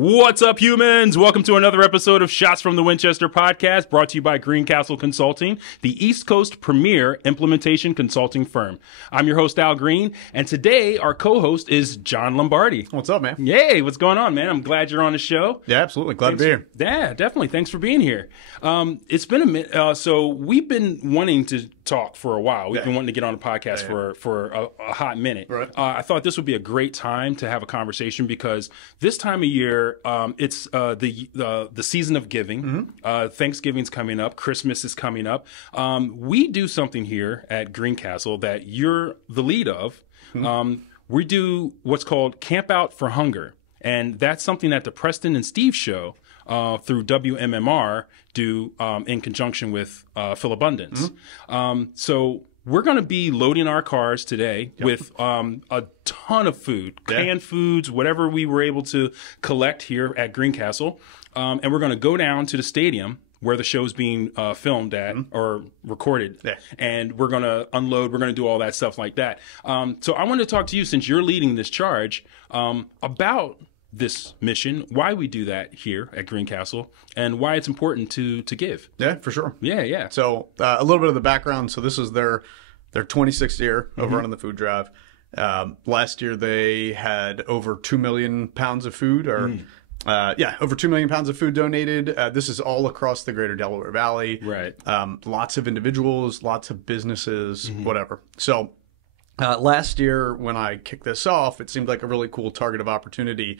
What's up, humans? Welcome to another episode of Shots from the Winchester podcast, brought to you by Greencastle Consulting, the East Coast premier implementation consulting firm. I'm your host, Al Green, and today our co-host is John Lombardi. What's up, man? Yay, what's going on, man? I'm glad you're on the show. Yeah, absolutely. Glad to be here. Yeah, definitely. Thanks for being here. It's been a minute. So we've been wanting to talk for a while. We've been wanting to get on a podcast for a hot minute. Right. I thought this would be a great time to have a conversation because this time of year, it's the season of giving. Thanksgiving's coming up. Christmas is coming up. We do something here at Greencastle that you're the lead of. We do what's called Camp Out for Hunger. And that's something that the Preston and Steve Show through WMMR do in conjunction with Phil Abundance. So we're going to be loading our cars today with a ton of food, canned foods, whatever we were able to collect here at Greencastle. And we're going to go down to the stadium where the show's being filmed at or recorded. And we're going to unload. We're going to do all that stuff like that. So I want to talk to you, since you're leading this charge, about this mission, why we do that here at Greencastle, and why it's important to give. Yeah, for sure. Yeah. So a little bit of the background. So this is their 26th year of running the food drive. Last year they had over 2 million pounds of food, or over 2 million pounds of food donated. This is all across the greater Delaware Valley. Right. Lots of individuals, lots of businesses, whatever. So last year when I kicked this off, it seemed like a really cool target of opportunity.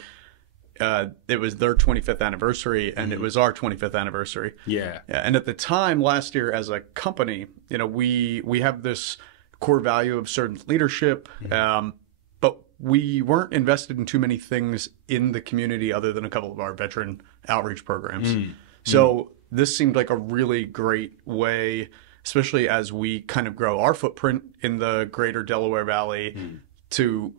It was their 25th anniversary, and it was our 25th anniversary. Yeah. And at the time last year, as a company, you know, we have this core value of servant leadership, but we weren't invested in too many things in the community other than a couple of our veteran outreach programs. So this seemed like a really great way, especially as we kind of grow our footprint in the greater Delaware Valley, to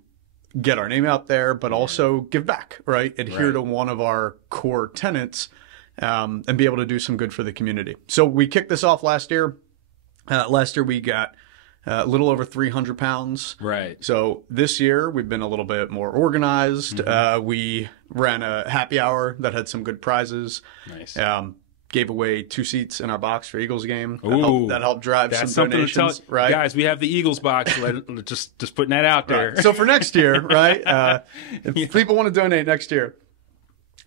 get our name out there, but also give back, right? Adhere to one of our core tenets, and be able to do some good for the community. So we kicked this off last year. Last year we got a little over 300 pounds. Right. So this year we've been a little bit more organized. We ran a happy hour that had some good prizes. Nice. Gave away 2 seats in our box for Eagles game. That helped drive some donations. Right, guys, we have the Eagles box. just putting that out there. Right. So for next year, right? If people want to donate next year,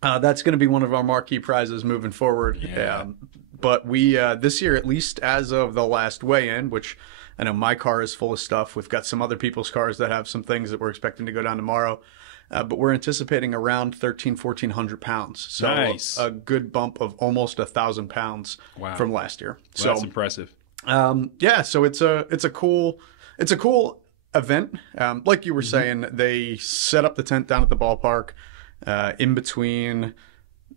that's going to be one of our marquee prizes moving forward. But we this year, at least as of the last weigh-in, which I know my car is full of stuff. We've got some other people's cars that have some things that we're expecting to go down tomorrow. But we're anticipating around 1,400 pounds. So nice. A good bump of almost 1,000 pounds from last year. Well, so that's impressive. So it's a cool event. Like you were saying, they set up the tent down at the ballpark, in between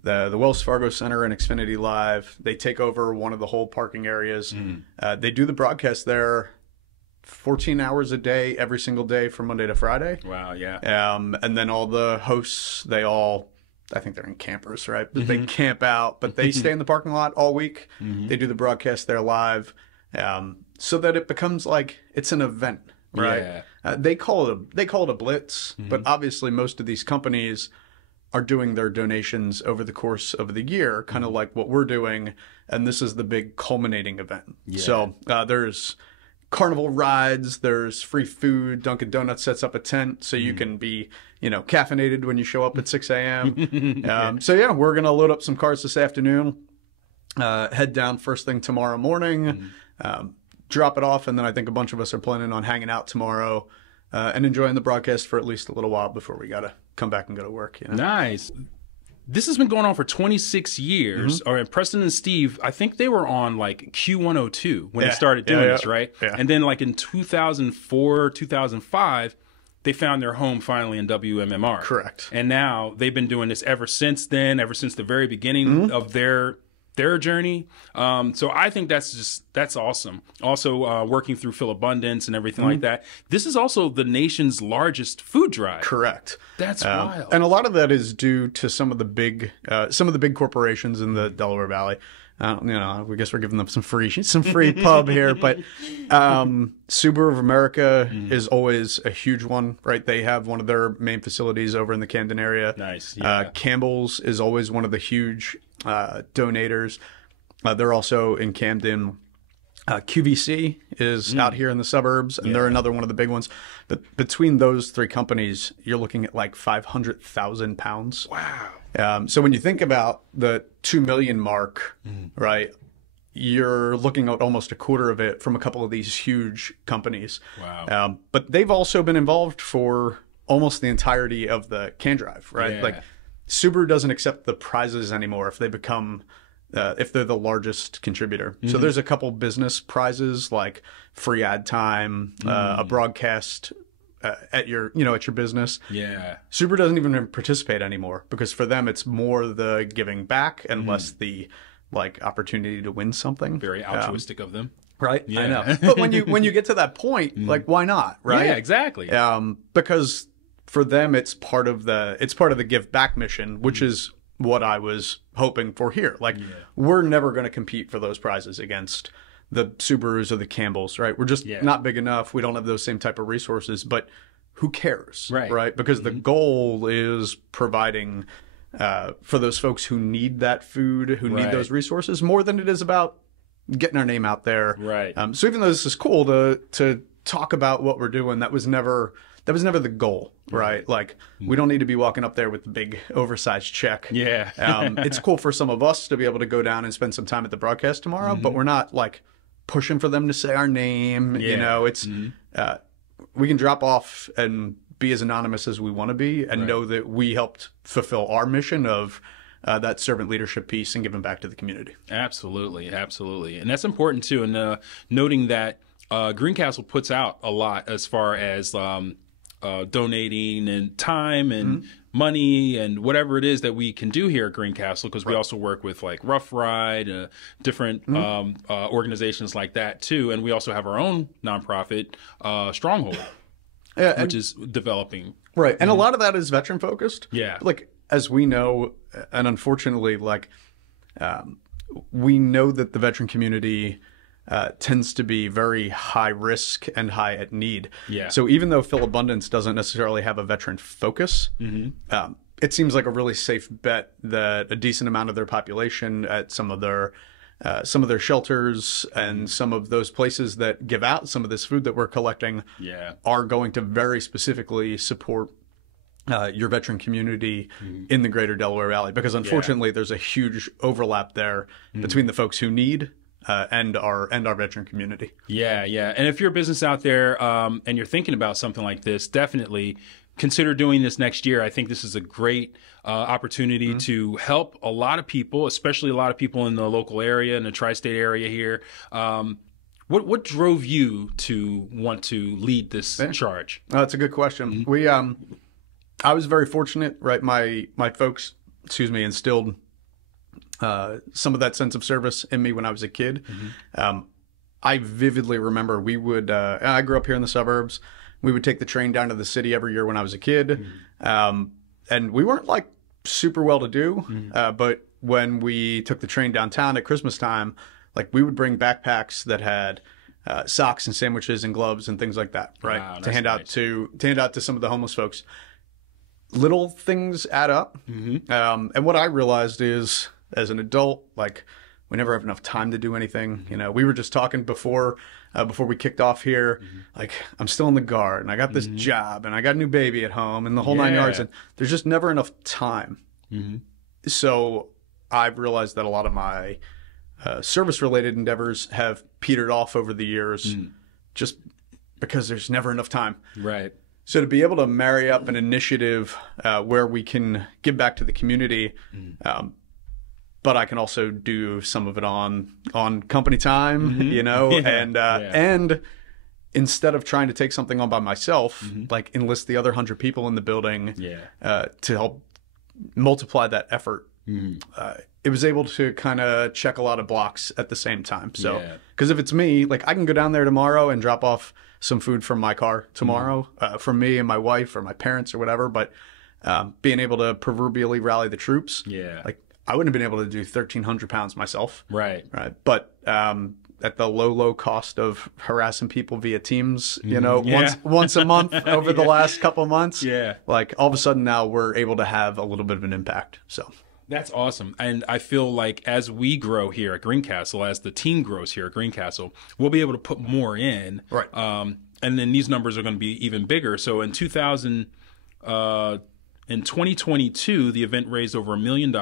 the Wells Fargo Center and Xfinity Live. They take over one of the whole parking areas. They do the broadcast there 14 hours a day, every single day from Monday to Friday. Wow, yeah. And then all the hosts, I think they're in campers, right? But they camp out, but they stay in the parking lot all week. They do the broadcast there live, so that it becomes like it's an event, right? Yeah. They call it a blitz, but obviously most of these companies are doing their donations over the course of the year, kind of like what we're doing, and this is the big culminating event. Yeah. So there's carnival rides, there's free food. Dunkin' Donuts sets up a tent so you can be, caffeinated when you show up at 6 a.m. So yeah, we're gonna load up some cars this afternoon, head down first thing tomorrow morning, drop it off, and then I think a bunch of us are planning on hanging out tomorrow and enjoying the broadcast for at least a little while before we gotta come back and go to work. Nice. This has been going on for 26 years. Or Preston and Steve, I think they were on like Q102 when they started doing this, right? Yeah. And then like in 2004, 2005, they found their home finally in WMMR. Correct. And now they've been doing this ever since then, ever since the very beginning of their journey. So I think that's awesome. Also, working through Phil Abundance and everything like that. This is also the nation's largest food drive. Correct. That's wild. And a lot of that is due to some of the big corporations in the Delaware Valley. I guess we're giving them some free pub here, but Subaru of America is always a huge one, right? They have one of their main facilities over in the Camden area. Nice. Yeah. Campbell's is always one of the huge donators. They're also in Camden. QVC is out here in the suburbs, and they're another one of the big ones. But between those three companies, you're looking at like 500,000 pounds. Wow. So when you think about the 2 million mark, right, you're looking at almost a quarter of it from a couple of these huge companies. Wow. But they've also been involved for almost the entirety of the can drive, right? Yeah. Like Subaru doesn't accept the prizes anymore if they become if they're the largest contributor. So there's a couple business prizes like free ad time, a broadcast at your business. Yeah. Subaru doesn't even participate anymore because for them it's more the giving back and less the like opportunity to win something. Very altruistic of them. Right? Yeah. I know. But when you get to that point, like why not, right? Yeah, exactly. Because for them it's part of the give back mission, which is what I was hoping for here. Like we're never going to compete for those prizes against the Subarus or the Campbells, right? We're just not big enough. We don't have those same type of resources, but who cares, right? Because the goal is providing for those folks who need that food, who need those resources more than it is about getting our name out there. Right. So even though this is cool to talk about what we're doing, that was never the goal, right? Like we don't need to be walking up there with the big oversized check. Yeah. It's cool for some of us to be able to go down and spend some time at the broadcast tomorrow, but we're not like pushing for them to say our name. Yeah. You know, it's we can drop off and be as anonymous as we want to be and know that we helped fulfill our mission of that servant leadership piece and giving back to the community. Absolutely. Absolutely. And that's important too. And noting that Greencastle puts out a lot as far as donating and time and money and whatever it is that we can do here at Greencastle, because we also work with like Rough Ride, different organizations like that too. And we also have our own nonprofit, Stronghold, which is developing. Right. And a lot of that is veteran focused. Yeah. Like, as we know, and unfortunately, like, we know that the veteran community tends to be very high risk and high at need. Yeah. So even though Phil Abundance doesn't necessarily have a veteran focus, it seems like a really safe bet that a decent amount of their population at some of their shelters and some of those places that give out some of this food that we're collecting are going to very specifically support your veteran community in the greater Delaware Valley, because unfortunately there's a huge overlap there between the folks who need and our veteran community. Yeah. And if you're a business out there and you're thinking about something like this, definitely consider doing this next year. I think this is a great opportunity to help a lot of people, especially a lot of people in the local area, in the tri-state area here. What drove you to want to lead this charge? That's a good question. I was very fortunate, right? My folks, instilled some of that sense of service in me when I was a kid. I vividly remember I grew up here in the suburbs. We would take the train down to the city every year when I was a kid. And we weren't like super well to do, but when we took the train downtown at Christmas time, like we would bring backpacks that had socks and sandwiches and gloves and things like that, right? Wow, to hand out to some of the homeless folks. Little things add up. And what I realized is, as an adult, like we never have enough time to do anything. You know, we were just talking before we kicked off here, like I'm still in the Guard and I got this job and I got a new baby at home and the whole 9 yards, and there's just never enough time. So I've realized that a lot of my service related endeavors have petered off over the years just because there's never enough time. Right. So to be able to marry up an initiative where we can give back to the community, but I can also do some of it on company time, you know, and instead of trying to take something on by myself, like enlist the other 100 people in the building to help multiply that effort. It was able to kind of check a lot of blocks at the same time. So, because if it's me, like I can go down there tomorrow and drop off some food from my car tomorrow, from me and my wife or my parents or whatever. But being able to proverbially rally the troops, like I wouldn't have been able to do 1,300 pounds myself. Right. Right. But at the low cost of harassing people via Teams, you know, once a month over the last couple of months, like all of a sudden now we're able to have a little bit of an impact. So that's awesome. And I feel like as we grow here at Greencastle, as the team grows here at Greencastle, we'll be able to put more in. Right. And then these numbers are going to be even bigger. So in 2022, the event raised over $1 million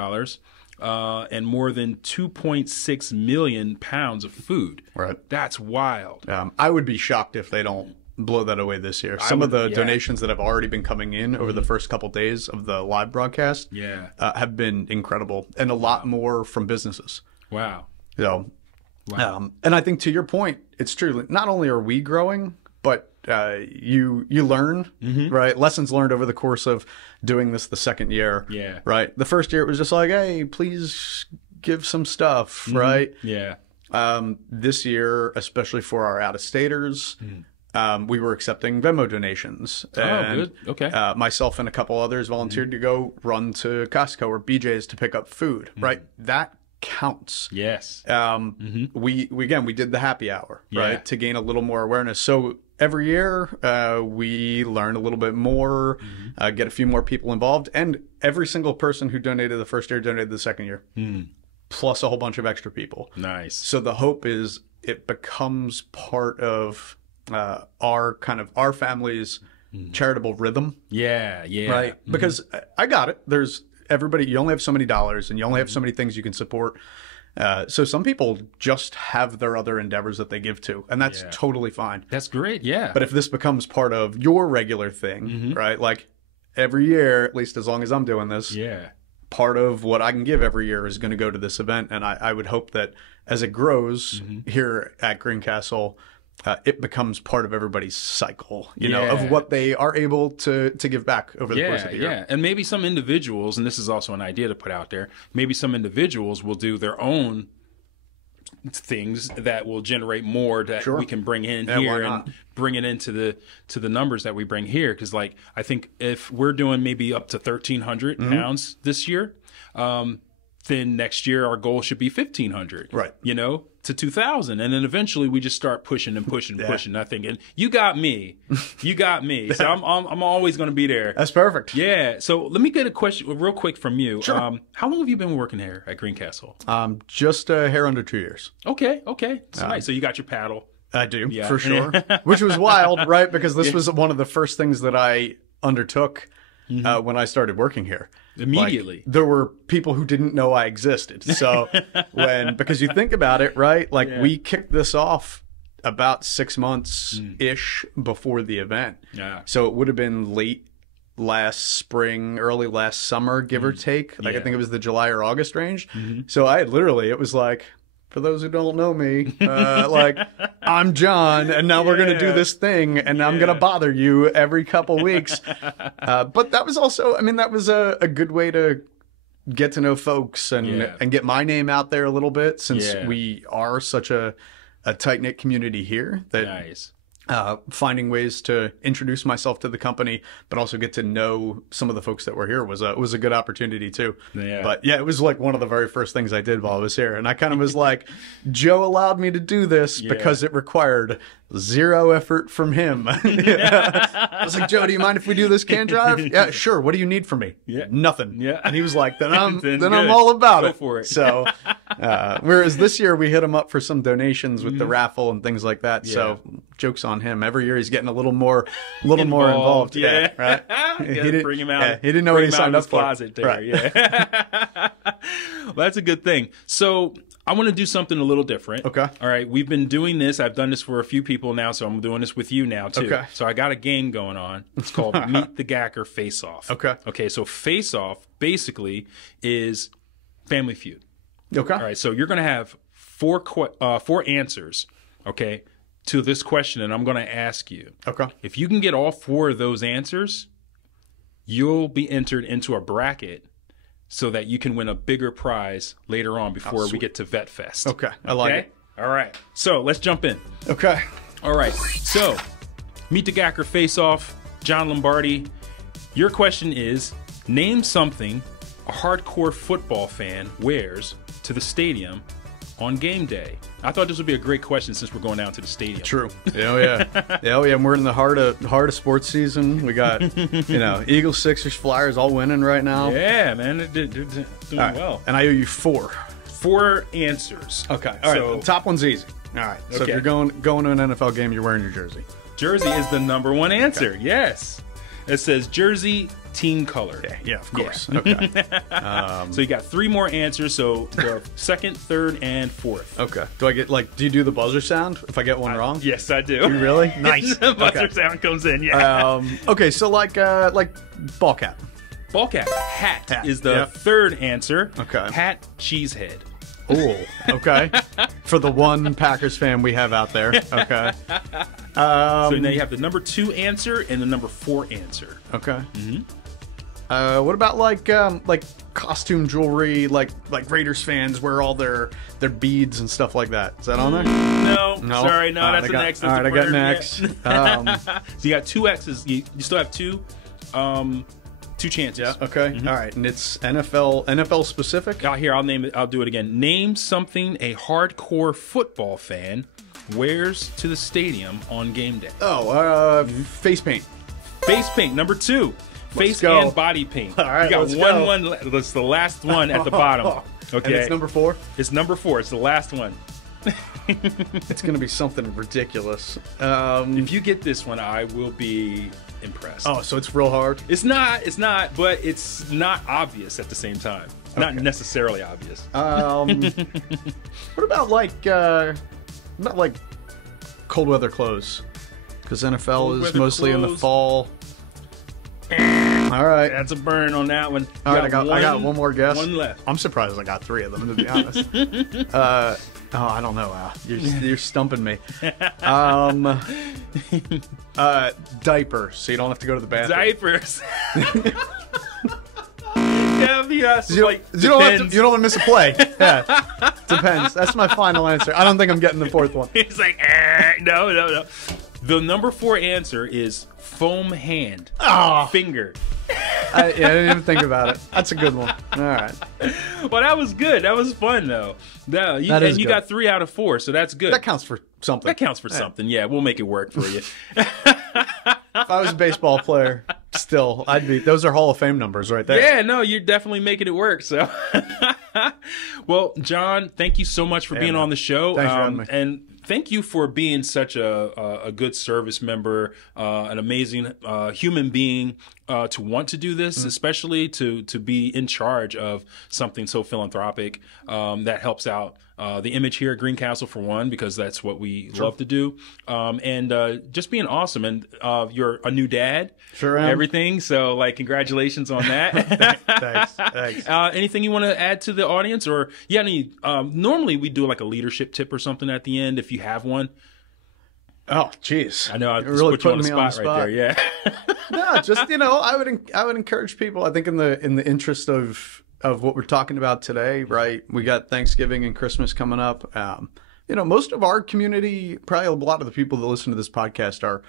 and more than 2.6 million pounds of food. Right. That's wild. I would be shocked if they don't blow that away this year. Some of the donations that have already been coming in over the first couple days of the live broadcast have been incredible, and a lot more from businesses. Wow. So, and I think to your point, it's true. Not only are we growing, but you learn, right? Lessons learned over the course of doing this the second year. Yeah. Right. The first year it was just like, hey, please give some stuff, right? Yeah. This year, especially for our out-of-staters, we were accepting Venmo donations. And, good. Okay. Myself and a couple others volunteered to go run to Costco or BJ's to pick up food, right? That counts. Yes. We did the happy hour, right? To gain a little more awareness. So every year, we learn a little bit more, get a few more people involved, and every single person who donated the first year donated the second year, plus a whole bunch of extra people. Nice. So the hope is it becomes part of our family's charitable rhythm. Yeah. Right? Because I got it. There's everybody, you only have so many dollars and you only have so many things you can support. So some people just have their other endeavors that they give to, and that's totally fine. That's great. Yeah. But if this becomes part of your regular thing, right? Like every year, at least as long as I'm doing this, part of what I can give every year is going to go to this event. And I would hope that as it grows here at Greencastle, it becomes part of everybody's cycle, you know, of what they are able to give back over the course of the year. Yeah, and maybe some individuals, and this is also an idea to put out there, maybe some individuals will do their own things that will generate more that we can bring in here and bring it into the numbers that we bring here. Because, like, I think if we're doing maybe up to 1,300 pounds this year, then next year our goal should be 1,500. Right. You know, to 2,000, and then eventually we just start pushing and pushing and pushing. I think, and you got me. So I'm always going to be there. That's perfect. Yeah. So let me get a question real quick from you. Sure. How long have you been working here at Greencastle? Just a hair under 2 years. Okay. So nice. So you got your paddle. I do, for sure. Which was wild, right? Because this was one of the first things that I undertook when I started working here. Immediately. Like, there were people who didn't know I existed. So because you think about it, right? Like we kicked this off about 6 months-ish before the event. Yeah. So it would have been late last spring, early last summer, give or take. Like I think it was the July or August range. So I had literally, it was like, for those who don't know me, like, I'm John, and now we're going to do this thing, and I'm going to bother you every couple weeks. But that was also, I mean, that was a good way to get to know folks and get my name out there a little bit, since we are such a tight-knit community here. That finding ways to introduce myself to the company, but also get to know some of the folks that were here was a good opportunity too. Yeah. But yeah, it was like one of the very first things I did while I was here. And I kind of was like, Joe allowed me to do this because it required zero effort from him. I was like, Joe, do you mind if we do this can drive? Yeah, sure. What do you need from me? Yeah. Nothing. Yeah. And he was like, then I'm all about it. Go for it. So, whereas this year we hit him up for some donations with the raffle and things like that. So joke's on him. Every year he's getting a little more involved. Yeah. Right. He didn't bring him out. Yeah, he didn't know what he signed up for. Closet there. Right. Yeah. Well, that's a good thing. So I want to do something a little different. Okay. All right. We've been doing this. I've done this for a few people now, so I'm doing this with you now, too. Okay. So I got a game going on. It's called Meet the GACer Face Off. Okay. Okay. So Face Off basically is Family Feud. Okay. All right. So you're going to have four answers, okay, to this question, and I'm going to ask you. Okay. If you can get all four of those answers, you'll be entered into a bracket so that you can win a bigger prize later on before we get to Vet Fest. Okay. I like it. All right. So let's jump in. Okay. All right. So Meet the GACer Face Off. John Lombardi, your question is, name something a hardcore football fan wears to the stadium on game day? I thought this would be a great question since we're going down to the stadium. True. Oh yeah. Oh yeah. And we're in the heart of sports season. We got Eagles, Sixers, Flyers all winning right now. Yeah, man, they're doing well. And I owe you 4 answers. Okay. All right. So, the top one's easy. All right. So if you're going to an NFL game, you're wearing your jersey. Jersey is the number 1 answer. Okay. Yes. It says jersey, team color. Yeah, of course. Yeah. Okay. So you got 3 more answers. So the second, third, and fourth. Okay. Do I get do you do the buzzer sound if I get one wrong? Yes, I do. You really? Nice. The buzzer sound comes in. Yeah. Okay. So like ball cap. Ball cap. Hat is the third answer. Okay. Hat, cheesehead. Oh, okay. For the one Packers fan we have out there. Okay. So now you have the number 2 answer and the number 4 answer. Okay. What about like costume jewelry, like Raiders fans wear all their beads and stuff like that? Is that on there? No. Sorry, no. That's an X. All right, I got next. So you got 2 X's. You still have 2 chances. Yeah. Okay. All right, and it's NFL specific. Here, I'll name it. I'll do it again. Name something a hardcore football fan wears to the stadium on game day. Face paint. Face paint. Number 2. Face and body paint. All right, you got one. That's the last one at the bottom. Okay. And it's number 4. It's number 4. It's the last one. It's gonna be something ridiculous. If you get this one, I will be impressed. Oh, so it's real hard? It's not, but it's not obvious at the same time. Not necessarily obvious. What about cold weather clothes? Because NFL is mostly in the fall. All right. That's a burn on that one. All right, I got one more guess. One left. I'm surprised I got 3 of them, to be honest. I don't know. You're stumping me. Diapers, so you don't have to go to the bathroom. Diapers. Yes. You don't want to miss a play. Yeah. Depends. That's my final answer. I don't think I'm getting the 4th one. He's like, no. The number 4 answer is foam hand. Finger. I didn't even think about it. That's a good one. All right. Well, that was good. That was fun, though. You got 3 out of 4, so that's good. That counts for something. That counts for something. Yeah, we'll make it work for you. If I was a baseball player, still, those are Hall of Fame numbers right there. Yeah, no, you're definitely making it work. So, well, John, thank you so much for being on the show. Thanks for having me. And thank you for being such a good service member, an amazing human being to want to do this, especially to be in charge of something so philanthropic that helps out the image here at Greencastle, for one, because that's what we love to do, and just being awesome. And you're a new dad, sure am. Everything. So, congratulations on that. Thanks. Anything you want to add to the audience, or normally we do a leadership tip or something at the end, if you have one. Oh, jeez. I know I really put you on the spot right there. Yeah. No, just I would encourage people. I think in the interest of what we're talking about today, right? We got Thanksgiving and Christmas coming up. Most of our community, probably a lot of the people that listen to this podcast are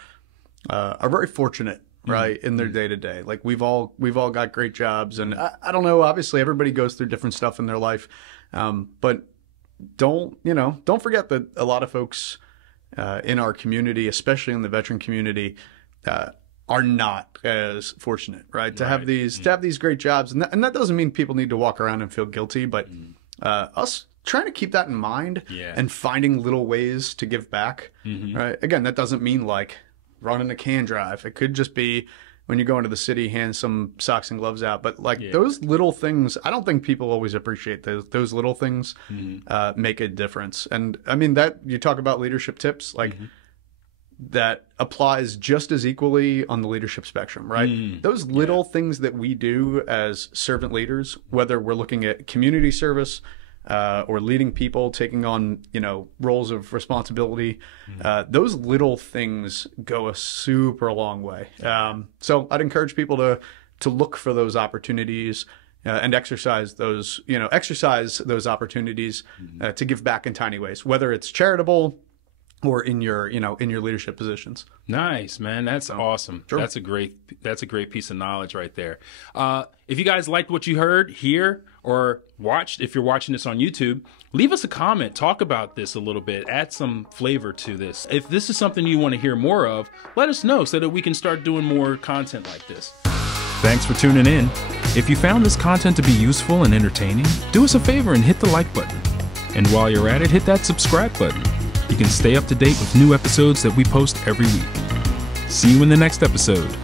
very fortunate, right, in their day to day. We've all got great jobs, and I don't know. Obviously, everybody goes through different stuff in their life, but don't forget that a lot of folks in our community, especially in the veteran community, are not as fortunate, right? To have these great jobs, and that doesn't mean people need to walk around and feel guilty, but us trying to keep that in mind and finding little ways to give back, right? Again, that doesn't mean running a can drive. It could just be when you go into the city, hand some socks and gloves out. But those little things, I don't think people always appreciate those little things make a difference. And I mean, that you talk about leadership tips, that applies just as equally on the leadership spectrum, right? Those little things that we do as servant leaders, whether we're looking at community service or leading people, taking on, roles of responsibility, those little things go a super long way. So I'd encourage people to look for those opportunities and exercise those opportunities to give back in tiny ways, whether it's charitable, or in your, in your leadership positions. Nice, man. That's awesome. Sure. That's a great piece of knowledge right there. If you guys liked what you heard here or watched, if you're watching this on YouTube, leave us a comment. Talk about this a little bit. Add some flavor to this. If this is something you want to hear more of, let us know so that we can start doing more content like this. Thanks for tuning in. If you found this content to be useful and entertaining, do us a favor and hit the like button. And while you're at it, hit that subscribe button. You can stay up to date with new episodes that we post every week. See you in the next episode.